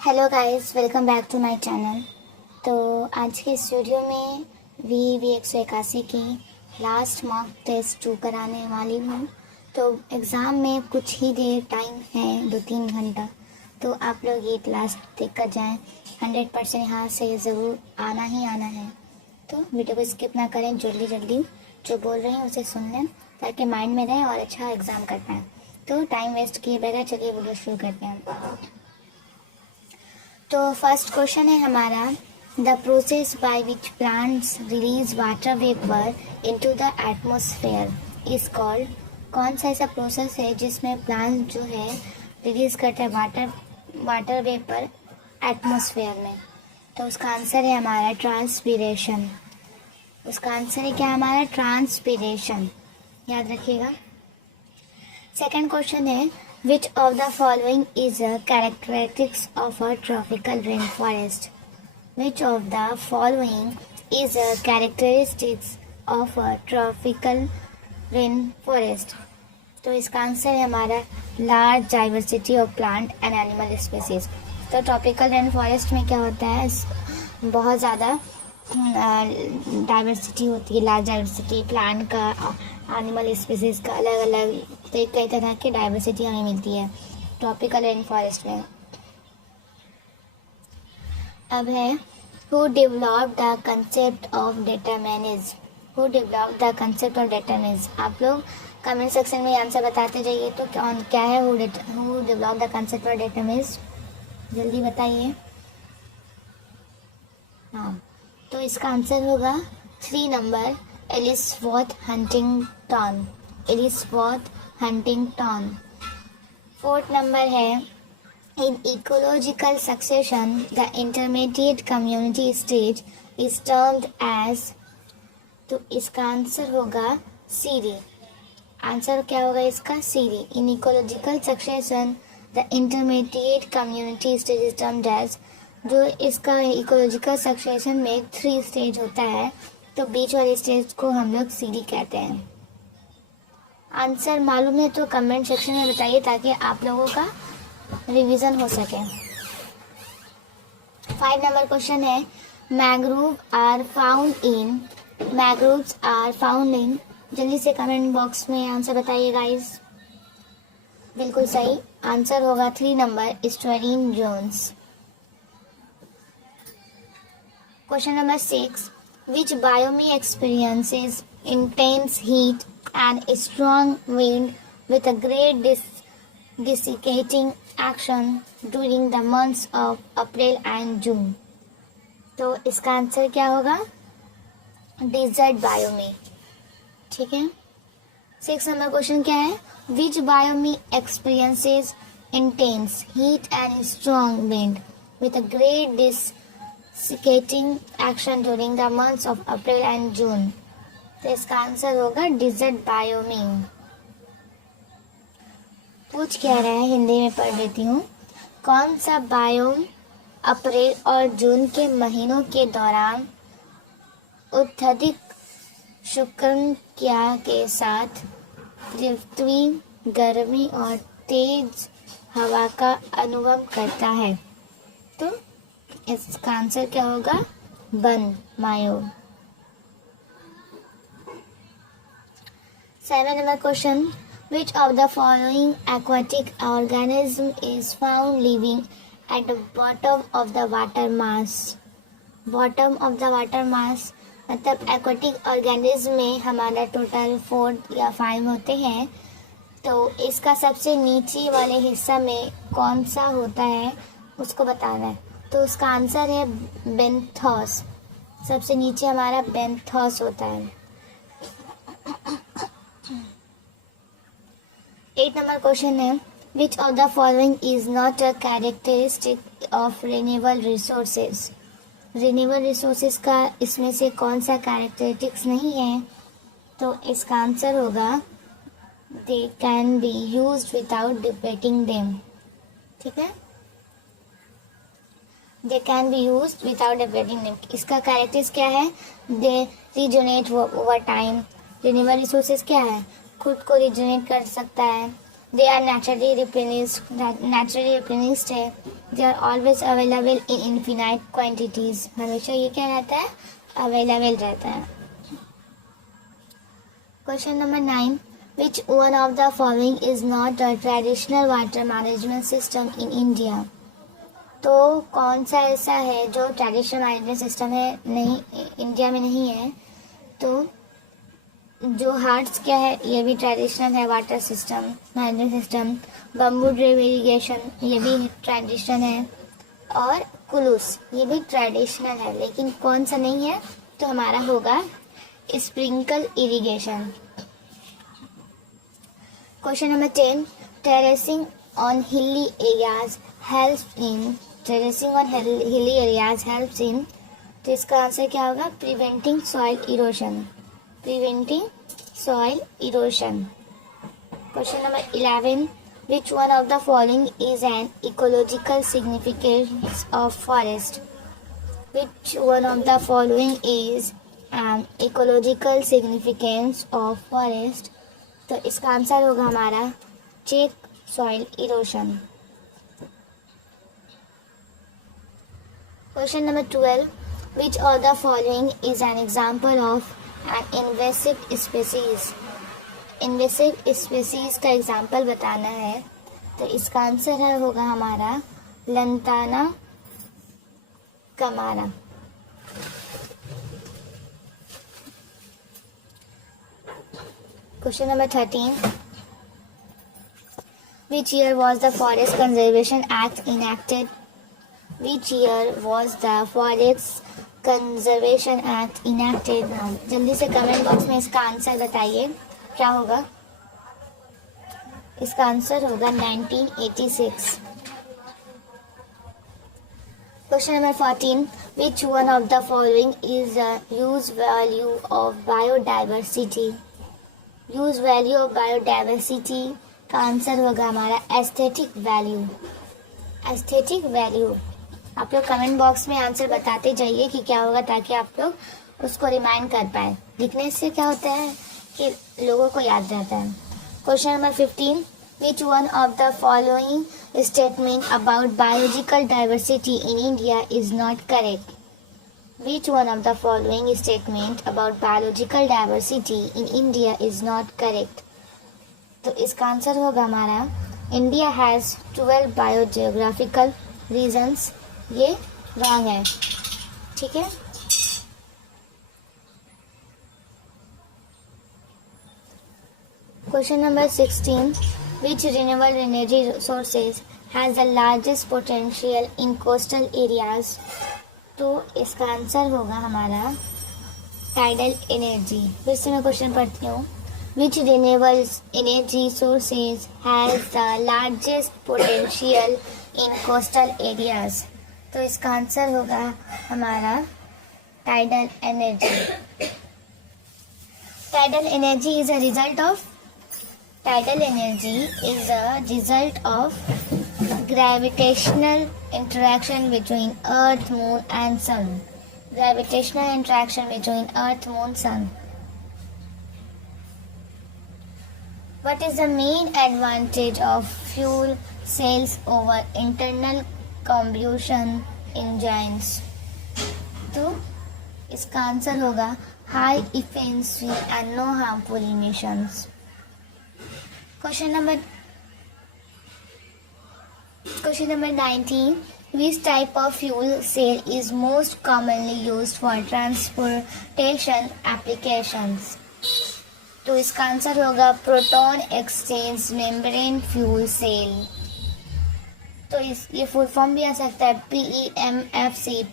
Hello guys, welcome back to my channel. तो आज के इस वीडियो में वी 181 की लास्ट मॉक टेस्ट 2 कराने वाली हूँ। तो एग्ज़ाम में कुछ ही देर टाइम है, 2-3 घंटा। तो आप लोग ये क्लास देख कर जाएँ। 100% यहाँ से ज़रूर आना ही आना है। तो वीडियो को स्किप ना करें, जल्दी जल्दी जो बोल रहे हैं उसे सुन लें ताकि माइंड में रहे और अच्छा एग्ज़ाम कर पाएँ। तो टाइम वेस्ट किए बगैर चलिए वीडियो शुरू करते हैं। तो फर्स्ट क्वेश्चन है हमारा, the process by which plants release water vapour into the atmosphere is called. कौन सा ऐसा प्रोसेस है जिसमें प्लांट जो है रिलीज करते हैं वाटर वेपर एटमॉस्फेयर में। तो उसका आंसर है हमारा ट्रांसपीरेशन। उसका आंसर है क्या हमारा? ट्रांसपीरेशन। याद रखिएगा। सेकेंड क्वेश्चन है, which of the following is a characteristics of a tropical rainforest? Which of the following is a characteristics of a tropical rainforest? तो इसका आंसर है हमारा large diversity of plant and animal species. तो tropical rain forest में क्या होता है, बहुत ज़्यादा डाइवर्सिटी होती है, लार्ज डाइवर्सिटी प्लांट का, एनिमल स्पीसीज का, अलग अलग कई तरह की डाइवर्सिटी हमें मिलती है ट्रॉपिकल रेन फॉरेस्ट में। अब है, who develop the concept of determinism. Who develop the concept of determinism. आप लोग कमेंट सेक्शन में आंसर बताते जाइए। तो क्या है who develop the concept of determinism, जल्दी बताइए। हाँ, तो इसका आंसर होगा 3 नंबर, Ellsworth Huntington. Ellsworth Huntington. 4th नंबर है, in ecological succession the intermediate community stage is termed as. तो इसका आंसर होगा सीरी। आंसर क्या होगा इसका? Sere. In ecological succession the intermediate community stage is termed as. जो इसका इकोलॉजिकल सक्सेशन में 3 स्टेज होता है, तो बीच वाले स्टेज को हम लोग सीरी कहते हैं। आंसर मालूम है तो कमेंट सेक्शन में बताइए ताकि आप लोगों का रिवीजन हो सके। 5 नंबर क्वेश्चन है, मैंग्रोव्स आर फाउंड इन। जल्दी से कमेंट बॉक्स में आंसर बताइए गाइस। बिल्कुल सही आंसर होगा 3 number, estuarine zones. Question number 6, which biome experiences intense heat and strong wind with a great desiccating action during the months of April and June? तो इसका answer क्या होगा? Desert biome. ठीक है। 6 नंबर क्वेश्चन क्या है, which biome experiences intense heat and strong wind with a great desiccating action during the months of April and June? तो इसका आंसर होगा डिजर्ट बायोमी। पूछ क्या रहा है, हिंदी में पढ़ देती हूँ। कौन सा बायोम अप्रैल और जून के महीनों के दौरान अत्यधिक शुष्क के साथ पृथ्वी गर्मी और तेज हवा का अनुभव करता है? तो इसका आंसर क्या होगा? वन biome. 7 number question, which of the following aquatic organism is found living at the bottom of the water mass? Bottom of the water mass मतलब aquatic organism में हमारा टोटल 4 या 5 होते हैं। तो इसका सबसे नीचे वाले हिस्सा में कौन सा होता है उसको बताना है। तो उसका आंसर है बेंथोस। सबसे नीचे हमारा बेंथोस होता है। 8 नंबर क्वेश्चन है, which of the following is not a characteristic of renewable resources? renewable resources का इसमें से कौन सा कैरेक्टरिस्टिक्स नहीं है? तो इसका आंसर होगा they can be used without depleting them। ठीक है, they can be used without depleting them। इसका कैरेक्टरिस्टिक्स क्या है? they regenerate over time। renewable resources क्या है? खुद को रिजनरेट कर सकता है। दे आर नेचुरली रिप्लेनिश्ड है। They are always available in infinite quantities, हमेशा ये क्या रहता है, अवेलेबल रहता है। Question number 9, which one of the following is not a traditional water management system in India. तो कौन सा ऐसा है जो ट्रेडिशनल मैनेजमेंट सिस्टम है, नहीं, इंडिया में नहीं है। तो जो हार्ट्स क्या है, ये भी ट्रेडिशनल है water system management system. Bamboo drip irrigation, ये भी ट्रेडिशनल है। और कुलूस, ये भी ट्रेडिशनल है, लेकिन कौन सा नहीं है, तो हमारा होगा sprinkle irrigation. Question number 10, terracing on hilly areas helps in, तो इसका आंसर क्या होगा, preventing soil erosion. Question number 11, which one of the following is an ecological significance of forest? Which one of the following is an ecological significance of forest? तो इसका answer होगा हमारा check soil erosion. Question number 12, which of the following is an example of an invasive species? Invasive species का example बताना है, तो इसका answer है होगा हमारा lantana camara. Question number 13, which year was the Forest Conservation Act enacted? Which year was the Forest Conservation Act enacted? जल्दी से कमेंट बॉक्स में इसका आंसर बताइए, क्या होगा। इसका आंसर होगा 1986। Question number 14, which one of the following is a use value of biodiversity? Use value of biodiversity का आंसर होगा हमारा एस्थेटिक वैल्यू। आप लोग कमेंट बॉक्स में आंसर बताते जाइए कि क्या होगा, ताकि आप लोग उसको रिमाइंड कर पाए। लिखने से क्या होता है कि लोगों को याद रहता है। Question number 15, which one of the following statement about biological diversity in India is not correct? Which one of the following statement about biological diversity in India is not correct? तो इसका आंसर होगा हमारा India has 12 biogeographical regions, ये wrong है, ठीक है। Question number 16, which renewable energy sources has the largest potential in coastal areas? तो इसका आंसर होगा हमारा टाइडल एनर्जी। फिर से मैं क्वेश्चन पढ़ती हूँ, which renewable energy sources has the largest potential in coastal areas? तो इसका आंसर होगा हमारा tidal energy. Tidal energy is a result of gravitational interaction between Earth, Moon and Sun. Gravitational interaction between Earth, Moon, Sun. What is the main advantage of fuel cells over internal combustion engines? तो इसका answer होगा high efficiency and no harmful emissions. Question number 19, which type of fuel cell is most commonly used for transportation applications? तो इसका answer होगा proton exchange membrane fuel cell. तो ये full form भी आ सकता है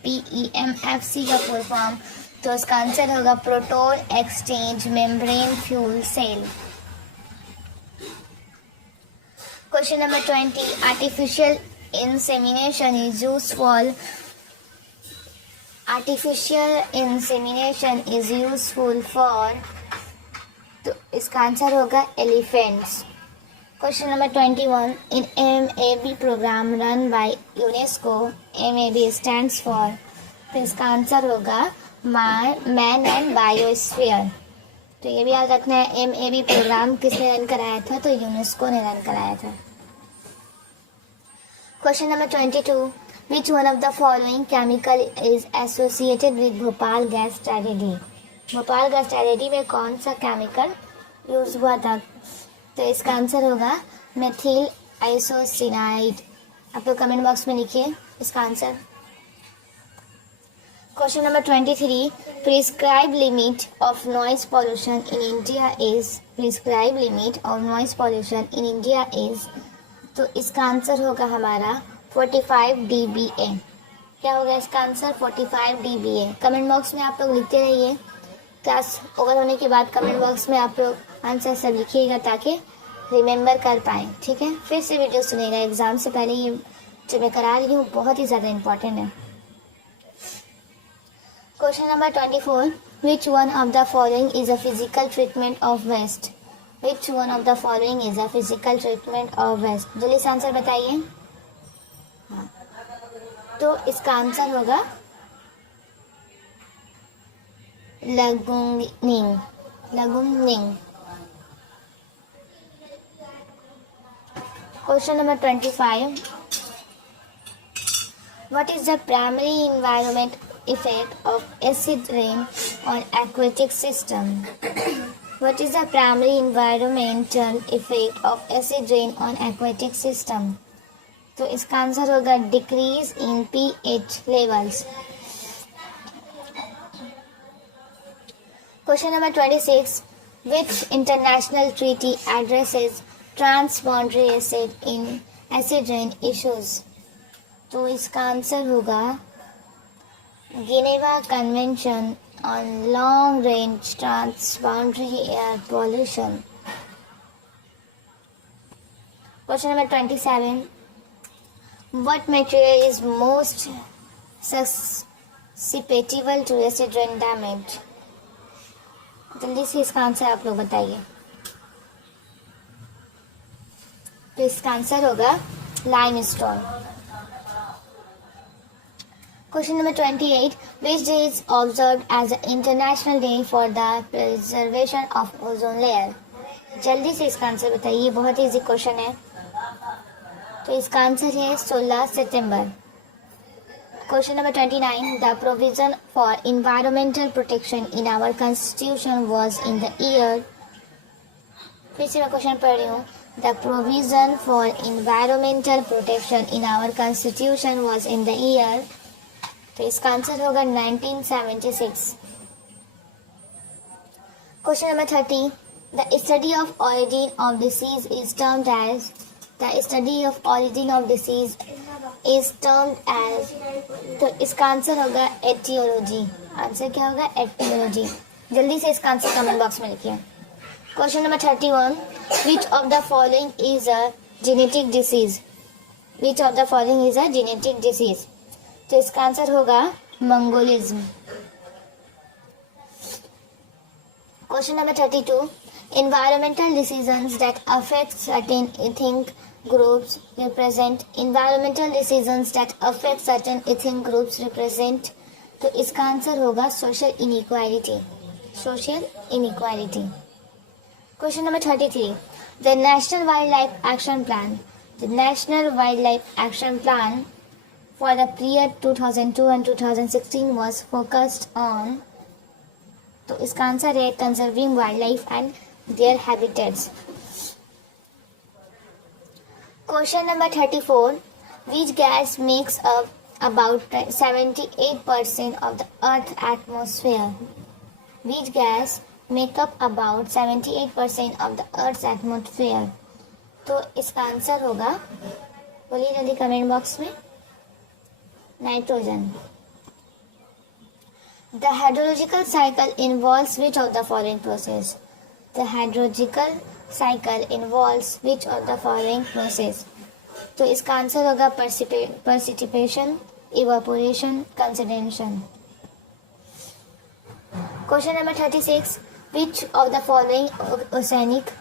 PEMFC का फुल फॉर्म, तो इसका आंसर होगा proton exchange membrane fuel cell. Question number 20, artificial insemination is useful for, तो इसका आंसर होगा elephants. Question number 21, in MAB program run by UNESCO, MAB stands for, तो इसका आंसर होगा मैन एंड बायोस्फीयर। तो ये भी याद रखना है, MAB प्रोग्राम किसने रन कराया था, तो यूनेस्को ने रन कराया था। Question number 22, which one of the following chemical is associated with Bhopal gas tragedy? Bhopal gas tragedy में कौन सा केमिकल यूज हुआ था? तो इसका आंसर होगा मेथिल आइसोसिनाइड। आप लोग कमेंट बॉक्स में लिखिए इसका answer. Question number 23, prescribe limit of noise pollution in India is, prescribe limit of noise pollution in India is, तो इसका आंसर होगा हमारा 45 dBA। क्या होगा इसका आंसर? 45 dBA। कमेंट बॉक्स में आप लोग लिखते रहिए। क्लास ओवर होने के बाद कमेंट बॉक्स में आप लोग आंसर सब लिखिएगा ताकि रिमेंबर कर पाएँ, ठीक है। फिर से वीडियो सुनेगा, एग्ज़ाम से पहले ये जो मैं करा रही हूँ बहुत ही ज़्यादा इम्पॉर्टेंट है। Question number 24, which one of the following is a physical treatment of waste? Which one of the following is a physical treatment of waste? जल्दी से आंसर बताइए। हाँ, तो इसका आंसर होगा lagooning, lagooning. Question number 25, what is the primary environment effect of acid rain on aquatic system? What is the primary environmental effect of acid rain on aquatic system? तो इसका answer होगा decrease in pH levels। Question number 26, which international treaty addresses transboundary acid rain issues? तो इसका answer होगा Geneva convention on long range transboundary air pollution. Question number 27, what material is most susceptible to acid rain damage? जल्दी से इसका answer आप लोग बताइए। तो इसका आंसर होगा limestone. Question number 28, which day is observed as an international day for the preservation of ozone layer? जल्दी से इसका आंसर बताइए, बहुत ही इजी क्वेश्चन है। तो इसका आंसर है 16 सितंबर। Question number 29, the provision for environmental protection in our constitution was in the year, फिर से मैं क्वेश्चन पढ़ रही हूँ, the provision for environmental protection in our constitution was in the year, तो इसका आंसर होगा 1976। Question number 30, the study of origin of disease is termed as, the study of origin of disease is termed as, तो इसका answer होगा aetiology. Answer क्या होगा? Aetiology. जल्दी से इसका आंसर कमेंट बॉक्स में लिखिए। Question number 31, which of the following is a genetic disease? Which of the following is a genetic disease? तो इसका आंसर होगा mongolism. Question number 32, environmental decisions that affect certain ethnic groups represent, environmental decisions that affect certain ethnic groups represent, तो इसका answer होगा social inequality, social inequality. Question number 33, the national wildlife action plan, the national wildlife action plan for the period 2002 and 2016 was focused on, तो इसका answer है conserving wild life and there habitats. Question number 34, which gas makes up about 78% of the earth atmosphere? Which gas make up about 78% of the earth atmosphere? तो इसका answer होगा, बोलिए जल्दी comment box में, nitrogen. The hydrological cycle involves which of the following process? The hydrological cycle involves which of the following process? तो इसका answer होगा precipitation, evaporation, condensation. Question number 36, which of the following oceanic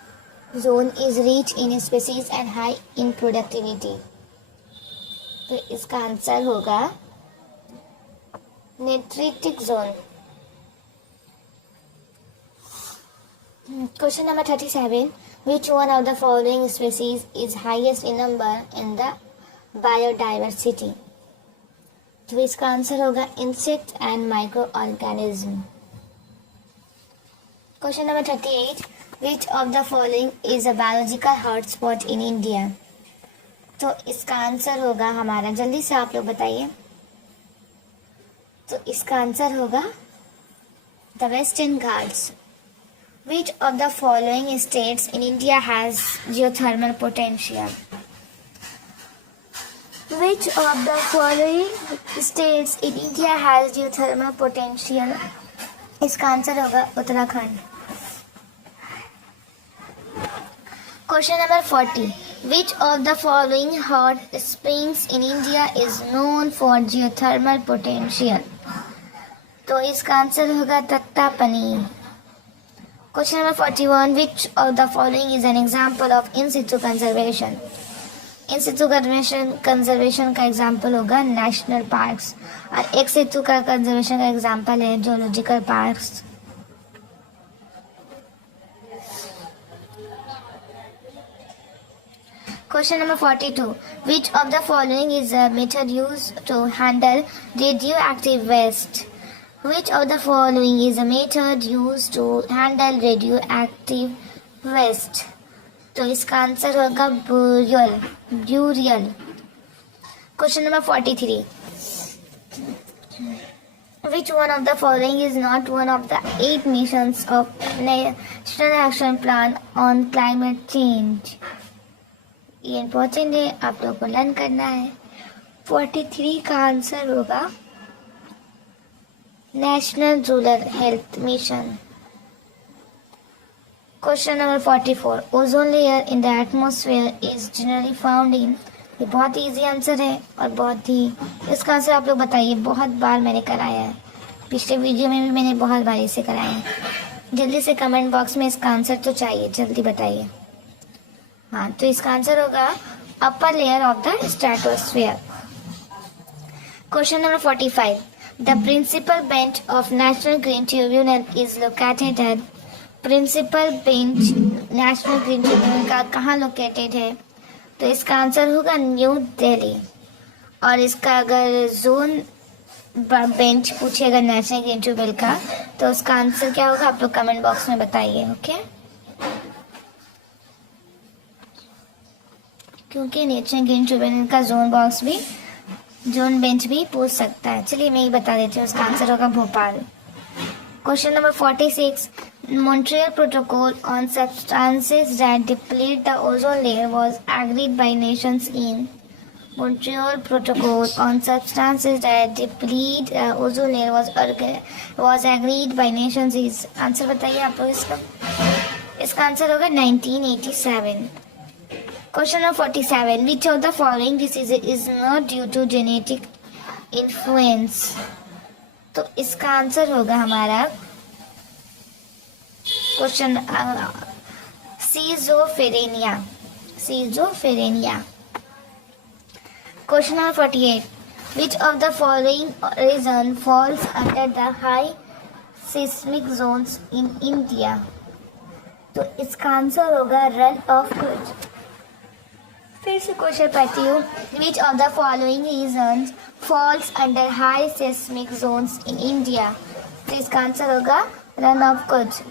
zone is rich in species and high in productivity? तो इसका answer होगा neritic zone. Question number 37, which one of the following species is highest in number in the biodiversity. तो इसका answer होगा insect and micro organism. Question number 38, which of the following is a biological hotspot in India. तो इसका answer होगा हमारा, जल्दी से आप लोग बताइए। तो इसका आंसर होगा the western Ghats. Which of the following states in India has geothermal potential. Which of the following states in India has geothermal potential? इसका आंसर होगा Uttarakhand. Question number 40, which of the following hot springs in India is known for geothermal potential? तो इसका answer होगा Tattapani. Question number 41, which of the following is an example of in situ conservation? In situ conservation का example होगा national parks, और ex situ का conservation का example है zoological parks. Question number 42, which of the following is a method used to handle radioactive waste. Which of the following is a method used to handle radioactive waste. तो इसका answer होगा burial. Question number 43, which one of the following is not one of the 8 missions of National Action Plan on Climate Change? ये important है, आप लोग को learn करना है। 43 का आंसर होगा national rural health mission. Question number 44, ozone layer in the atmosphere is generally found in. ये बहुत ही इजी आंसर है और बहुत ही, इसका आंसर आप लोग बताइए। बहुत बार मैंने कराया है, पिछले वीडियो में भी मैंने बहुत बार इसे कराया है। जल्दी से कमेंट बॉक्स में इसका आंसर तो चाहिए, जल्दी बताइए। हाँ, तो इसका आंसर होगा upper layer of the stratosphere. Question number 45, the principal bench of national green tribunal is located at. Principal bench national green tribunal का कहाँ लोकेटेड है? तो इसका आंसर होगा न्यू दिल्ली। और इसका अगर जोन बेंच पूछेगा नेशनल ग्रीन ट्रिब्यूनल का, तो उसका आंसर क्या होगा आप लोग कमेंट बॉक्स में बताइए। ओके, क्योंकि नेशनल ग्रीन ट्रिब्यूनल का जोन बेंच भी पूछ सकता है। चलिए मैं ही बता देती हूँ, उसका आंसर होगा Bhopal. Question number 46, Montreal Protocol on substances that deplete the ozone layer was agreed by nations in। Montreal Protocol on substances that deplete the ozone layer was agreed by nations is। Answer बताइए आप लोग इसका answer होगा 1987। Question number 47, which of the following disease is not due to genetic influence? तो इसका answer होगा हमारा question schizophrenia. Question number 48, which of the following region falls under the high seismic zones in India? तो इसका answer होगा run of कुछ। फिर से क्वेश्चन पढ़ती हूँ, which of the following regions falls under high seismic zones in India? तो इसका आंसर होगा रन ऑफ कुछ।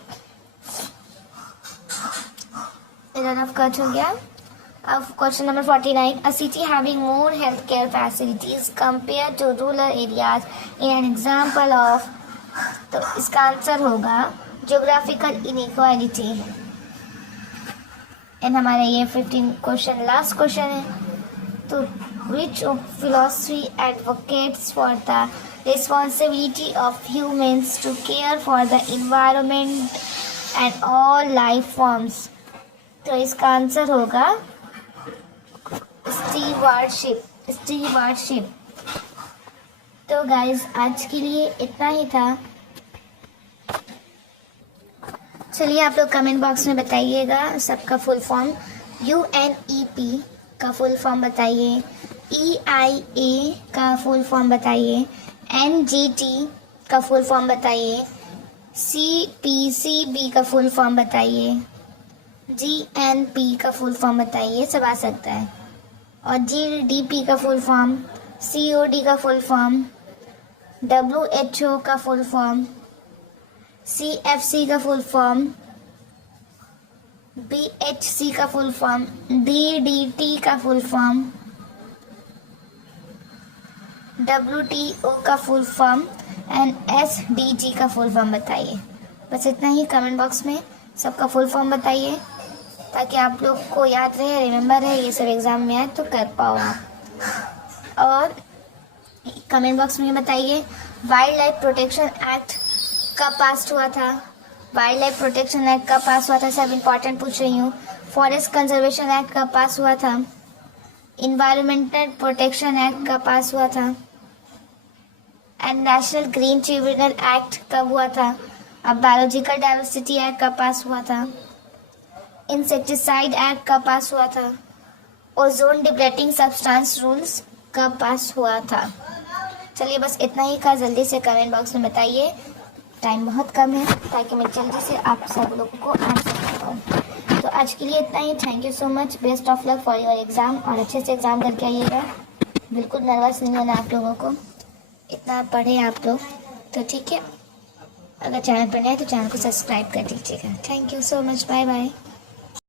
रन ऑफ कच्छ हो गया। अब question number 49, a city having more healthcare facilities compared to rural areas in an example of। तो इसका answer होगा geographical inequality। एंड हमारा ये 15 क्वेश्चन लास्ट क्वेश्चन है। तो which philosophy advocates for the responsibility of humans to care for the environment and all life forms? तो इसका answer होगा स्टीवार्डशिप। तो गाइज आज के लिए इतना ही था। चलिए आप लोग कमेंट बॉक्स में बताइएगा सबका फुल फॉर्म। UNEP का फुल फॉर्म बताइए, EIA का फुल फॉर्म बताइए, NGT का फुल फॉर्म बताइए, CPCB का फुल फॉर्म बताइए, GNP का फुल फॉर्म बताइए। सब आ सकता है। और GDP का फुल फॉर्म, COD का फुल फॉर्म, WHO का फुल फॉर्म, CFC का फुल फॉर्म, BHC का फुल फॉर्म, DDT का फुल फॉर्म, WTO का फुल फॉर्म एंड SDG का फुल फॉर्म बताइए। बस इतना ही, कमेंट बॉक्स में सबका फुल फॉर्म बताइए ताकि आप लोग को याद रहे, रिमेम्बर रहे, ये सब एग्जाम में आए तो कर पाओ आप। और कमेंट बॉक्स में बताइए वाइल्ड लाइफ प्रोटेक्शन एक्ट कब पास हुआ था, वाइल्ड लाइफ प्रोटेक्शन एक्ट कब पास हुआ था, सब इंपॉर्टेंट पूछ रही हूँ। फॉरेस्ट कंजर्वेशन एक्ट कब पास हुआ था, इन्वायरमेंटल प्रोटेक्शन एक्ट कब पास हुआ था, and national green tribunal act कब हुआ था, अब बायोलॉजिकल डाइवर्सिटी एक्ट कब पास हुआ था, इंसेक्टिसाइड एक्ट कब पास हुआ था, ओजोन डिप्लेटिंग सब्सटेंस रूल्स कब पास हुआ था। चलिए बस इतना ही का, जल्दी से कमेंट बॉक्स में बताइए, टाइम बहुत कम है ताकि मैं जल्दी से आप सब लोगों को आंसर कर पाऊँ। तो आज के लिए इतना ही। Thank you so much, best of luck for your exam, और अच्छे से एग्ज़ाम करके आइएगा। बिल्कुल नर्वस नहीं होना आप लोगों को, इतना पढ़े आप लोग तो ठीक है। अगर चैनल पर नए हैं तो चैनल को सब्सक्राइब कर दीजिएगा। Thank you so much, bye bye.